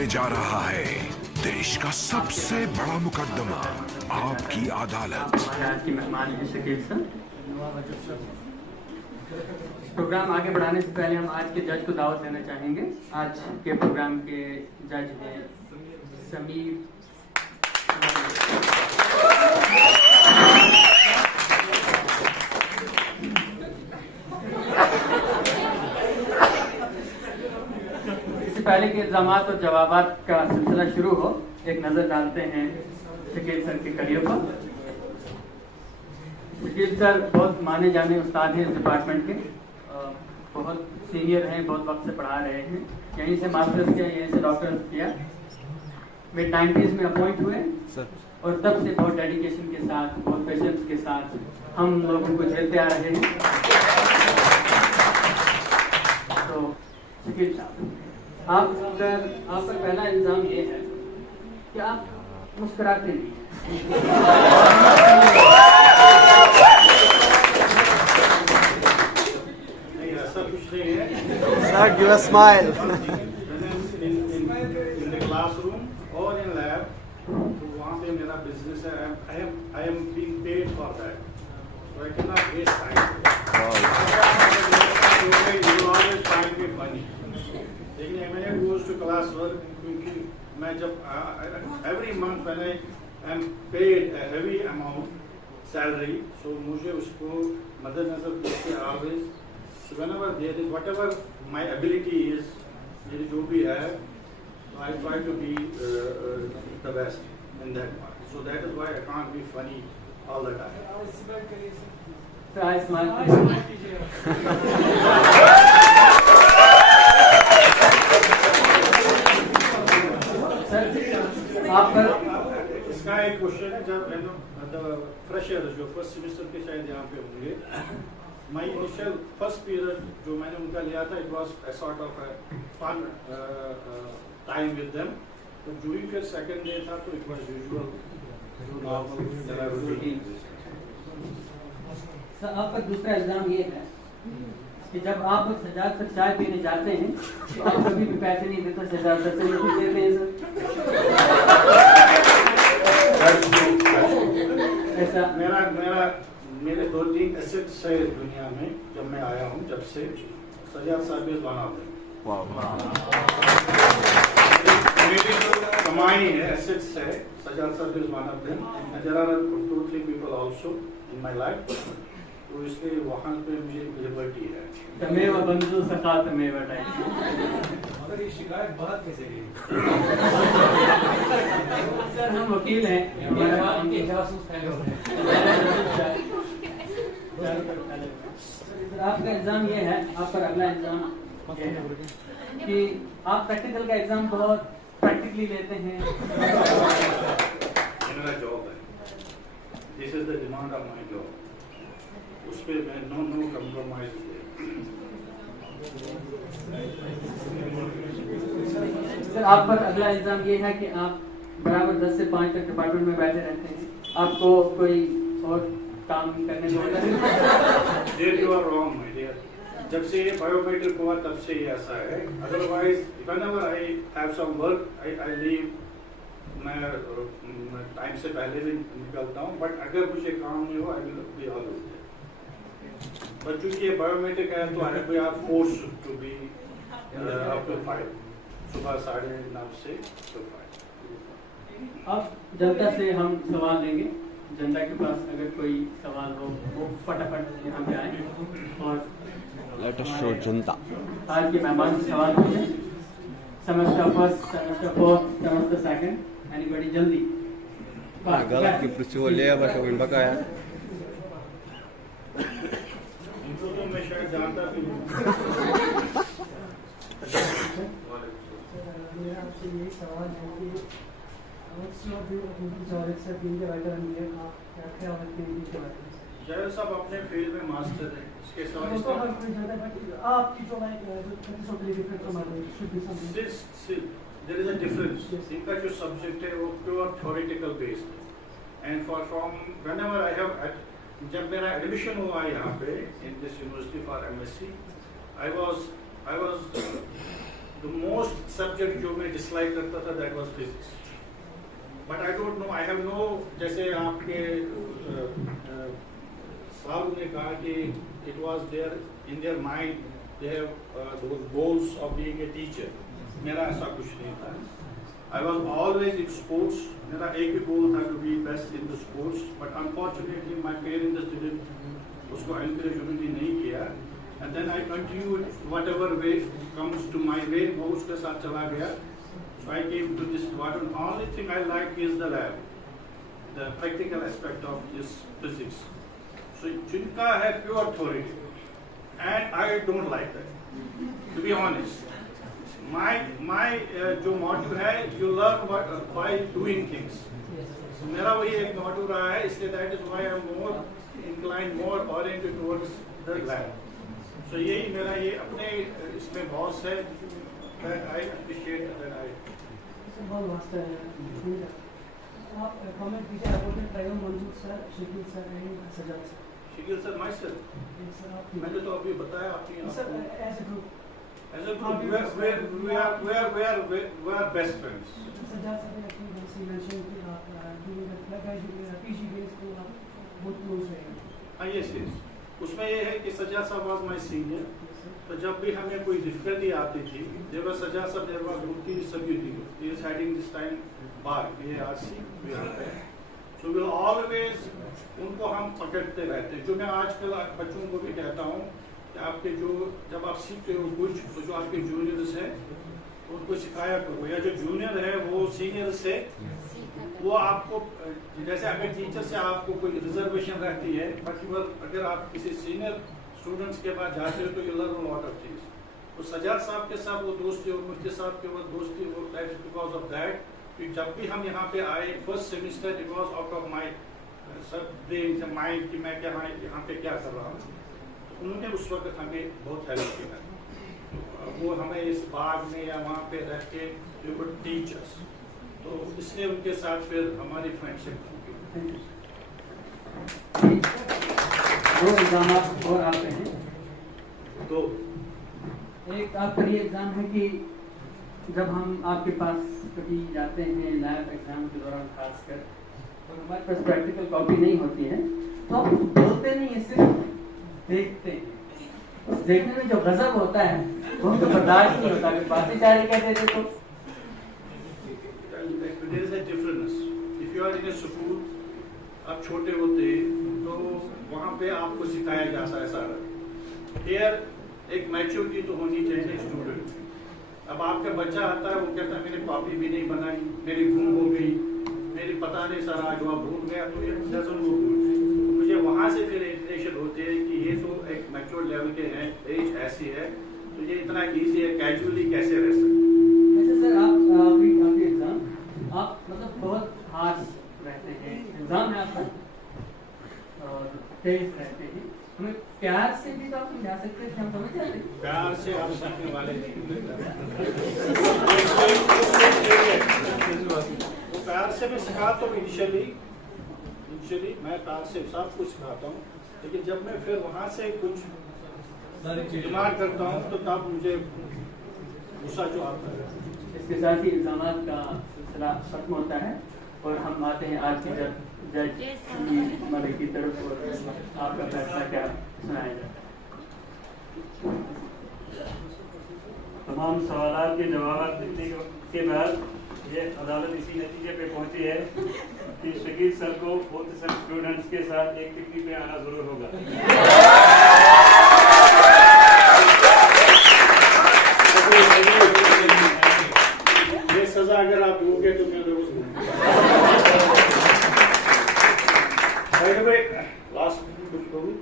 होने जा रहा है देश का सबसे बड़ा मुकदमा, आपकी अदालत। आज की मेहमान है शकील सर। प्रोग्राम आगे बढ़ाने से पहले हम आज के जज को दावत देना चाहेंगे। आज के प्रोग्राम के जज हैं समीर। इससे पहले कि इल्जामात और जवाबात का सिलसिला शुरू हो, एक नजर डालते हैं शकील सर के करियर पर। शकील सर बहुत माने जाने उस्ताद हैं इस डिपार्टमेंट के, बहुत सीनियर हैं, बहुत वक्त से पढ़ा रहे हैं। यहीं से मास्टर्स किया, यहीं से डॉक्टर्स किया। मिड 90s में अपॉइंट हुए और तब से बहुत डेडिकेशन के साथ, बहुत पेशेंस के साथ हम लोगों को झेलते आ रहे हैं। तो शकील साहब, आप पर पहला इल्जाम ये है कि आप मुस्कुराते नहीं ऐसा कुछ नहीं है। Sir, give a smile. in the classroom or in lab, तो वहाँ पे मेरा business है। I am being paid for that, so I cannot waste time. You always find me funny. लेकिन when I goes to class work, क्योंकि मैं जब every month when I am paid a heavy amount salary, so मुझे उसको मद्देनजर रखते always. So whenever there is whatever my ability is, मेरी जो भी है, I try to be the best in that part. So that is why I can't be funny all the time. So I smile. Sir, आप पर इसका एक question है। जब फ्रेशर जो फर्स्ट सेमेस्टर के शायद यहाँ पे होंगे, my initial first period जो मैंने उनका लिया था, it was a sort of a fun time with them. तो during the second day था तो it was usual, normal routine. Sir, आप पर दूसरा इल्जाम ये है कि जब आप सजाद सर चाय पीने जाते हैं तो आप कभी भी पैसे नहीं देते, सजाद सर से नहीं देते हैं सर। ऐसा मेरे 2-3 एसेट्स है दुनिया में। जब मैं आया हूँ, जब से सजाद साहब इज वन ऑफ मेरी जो कमाई है, एसेट्स है, सजाद साहब is one of them. There are 2-3 people also in my life, तो इसलिए वहाँ पे मुझे लिबर्टी है। तमेव बंधु सखा तमेव टाइम। मगर ये शिकायत बात कैसे गई? सर, हम वकील हैं, हमारा इनके जासूस फैले हुए हैं। आपका इल्जाम ये है, आप पर अगला इल्जाम ये है कि आप प्रैक्टिकल का एग्जाम बहुत प्रैक्टिकली लेते हैं। मेरा जॉब है, this is the demand of my job, उस पे मैं नो कम्प्रोमाइज। सर, आप पर अगला इल्जाम ये है कि आप बराबर 10 से 5 तक डिपार्टमेंट में बैठे रहते हैं, आपको कोई और काम करने को होता है। There you are wrong, my dear. जब से ये बायोमेट्रिक हुआ तब से ये ऐसा है। Otherwise, whenever I have some work, I leave. मैं टाइम से पहले भी निकलता हूँ, बट अगर मुझे काम नहीं हो, I will be always there. But चूँकि ये बायोमेट्रिक है तो we are forced to be up to 5, सुबह 9:30 से 5. अब जनता से हम सवाल लेंगे। जनता के पास अगर कोई सवाल हो वो फटाफट यहाँ पे आए और Let us show जनता। आज के मेहमान से सवाल पूछे। Semester first, semester fourth, semester second, anybody जल्दी। गलत की प्रचोले बस बकाया। इनको तो मैं शायद जानता भी हूँ। मेरा आपसे यही सवाल है कि जय साहब अपने फील्ड में मास्टर है, इसके देयर इज अ डिफरेंस। इनका जो सब्जेक्ट है वो प्योर थ्योरेटिकल बेस्ड है, and from whenever I have, जब मेरा एडमिशन हुआ यहाँ पे in this university for MSc, I was the most subject जो मैं डिसलाइक करता था that was physics, but I don't know, I have no, जैसे आपके साहब ने कहा कि it was there in their mind, they have those goals of being a teacher. मेरा ऐसा कुछ नहीं था। I was always in sports, मेरा एक ही गोल था to be best in the sports, but unfortunately my parents didn't उसको एनकरेज उन्होंने नहीं किया। And then I continued whatever way comes to my way, वो उसके साथ चला गया। So I came to this department. Only thing I like is the lab, the practical aspect of this physics. So जिनका है pure theory, and I don't like that, to be honest. My जो module है, you learn by doing things. मेरा वही एक module रहा है, इसलिए that is why I am more inclined, more oriented towards the lab. So यही मेरा ये अपने इसमें बॉस है, आई अप्रिशिएट दैट। आई बहुत वास्ट है। आप कमेंट कीजिए about the trial Manzoor sir, Shakeel sir and Sajad sir. Shakeel sir, my sir, मैंने तो अभी बताया आपकी sir as a group. As a group, we are best friends. Sajjad sir ने actually mentioned कि आप during the PG days को आप बहुत close रहे। Yes, yes. उसमें ये है कि सज्जाद साहब was my senior, तो जब भी हमें कोई डिफिकल्टी आती थी, देवर सज्जाद साहब देवर गुरुती सब्यूटी, he is heading this time bar, ARC, so we'll always उनको हम पकड़ते रहते। जो मैं आजकल बच्चों को भी कहता हूँ, आपके जो जब आप सीखते हो कुछ, तो जो आपके जूनियर्स हैं उनको सिखाया करो, या जो जूनियर है वो सीनियर से, वो आपको, जैसे अगर टीचर से आपको कोई रिजर्वेशन रहती है, बट अगर आप किसी सीनियर स्टूडेंट्स के पास जाते हो तो you learn lot of things. तो सजाद साहब के साथ वो दोस्ती और मुफ्ती साहब के वो दोस्ती, वो that is because of that कि जब भी हम यहाँ पे आए first semester, it was out of my सब ब्रेन माइंड कि मैं यहाँ पे क्या कर रहा हूँ। उन्होंने उस वक्त हमें बहुत हेल्प किया, तो वो हमें इस बाग में या वहाँ पे रह के यू कुड टीच अस, तो इसलिए उनके साथ फिर हमारी फ्रेंडशिप होगी। दो एग्जाम और आते हैं, तो एक आपका ये एग्जाम है कि जब हम आपके पास कभी जाते हैं लैब एग्जाम के दौरान खासकर, और हमारे पास प्रैक्टिकल कॉपी नहीं होती है, तो आप बोलते नहीं है, सिर्फ देखते हैं। देखने में जो गजब होता है वो तो बर्दाश्त नहीं होता, अगर बातें जारी कर देते तो। there is a difference. If you are in a school, आप छोटे होते तो वहाँ पे आपको सिखाया जाता है सारा। Here एक मैच्योरिटी तो होनी चाहिए स्टूडेंट। अब आपका बच्चा आता है, वो कहता है मैंने कॉपी भी नहीं बनाई, मेरी गुम हो गई, मेरी पता नहीं सर आज वहाँ भूल गया, तो ये डजंट गो गुड। मुझे वहाँ से फिर इंप्रेशन होती है कि ये तो एक मैच्योर लेवल के हैं, एज ऐसी है, तो ये इतना इजी है, कैजुअली कैसे रह सकते। अच्छा सर, आप आपके एग्जाम आप मतलब बहुत हार्श रहते हैं, एग्जाम है आपका और तेज रहते हैं, हमें प्यार से भी तो आप समझा सकते हैं, हम समझ जाते हैं। प्यार से आप सीखने वाले नहीं, वो प्यार से मैं सिखाता हूँ इनिशियली मैं प्यार से सब कुछ सिखाता हूँ, लेकिन जब मैं फिर वहाँ से कुछ दिमाग करता हूँ तो तब मुझे गुस्सा जो आता है। इसके साथ ही इल्जामात का सिलसिला खत्म होता है और हम आते हैं आज के जज मलिक की तरफ, और आपका फैसला क्या सुनाया जाता है। तमाम सवालों के जवाब देने के बाद ये अदालत इसी नतीजे पे पहुंची है कि शकील सर को बहुत से स्टूडेंट्स के साथ एक पिकनिक पे आना जरूर होगा। ये सजा अगर आप लोगे तो मैं जरूर लास्ट कुछ कहूँ,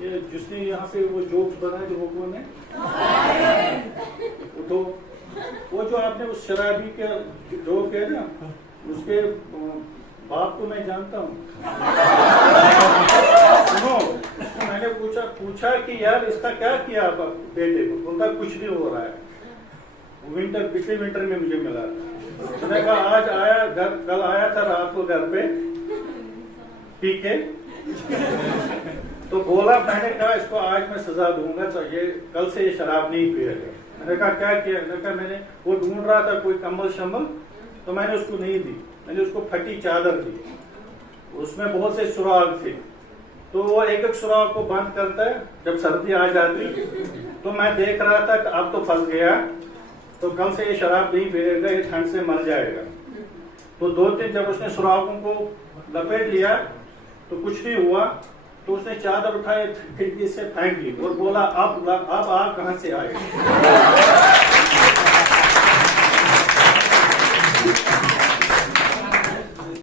ये जिसने यहाँ पे वो जोक्स बनाए थे वो कौन है? उठो, वो जो आपने उस शराबी के जोक है ना, उसके बाप को मैं जानता हूँ। सुनो, मैंने पूछा कि यार इसका क्या किया बेटे को, बोलता कुछ नहीं हो रहा है। पिछले विंटर में मुझे मिला, मैंने कहा आज आया घर, कल आया था रात को घर पे पी के तो बोला, मैंने कहा इसको आज मैं सजा दूंगा, तो ये कल से ये शराब नहीं पिएगा। मैंने कहा क्या किया? मैंने कहा मैंने वो ढूंढ रहा था कोई कम्बल शम्बल, तो मैंने उसको नहीं दी, मैंने उसको फटी चादर दी, उसमें बहुत से सुराग थे, तो वो एक एक सुराग को बंद करता है। जब सर्दी आ जाती तो मैं देख रहा था कि अब तो फंस गया, तो कल से ये शराब नहीं पिएगा, ये ठंड से मर जाएगा। तो 2 दिन जब उसने सुरागों को लपेट लिया तो कुछ नहीं हुआ, तो उसने चादर उठाए खिड़की से फेंक दी और बोला अब आग कहाँ से आए।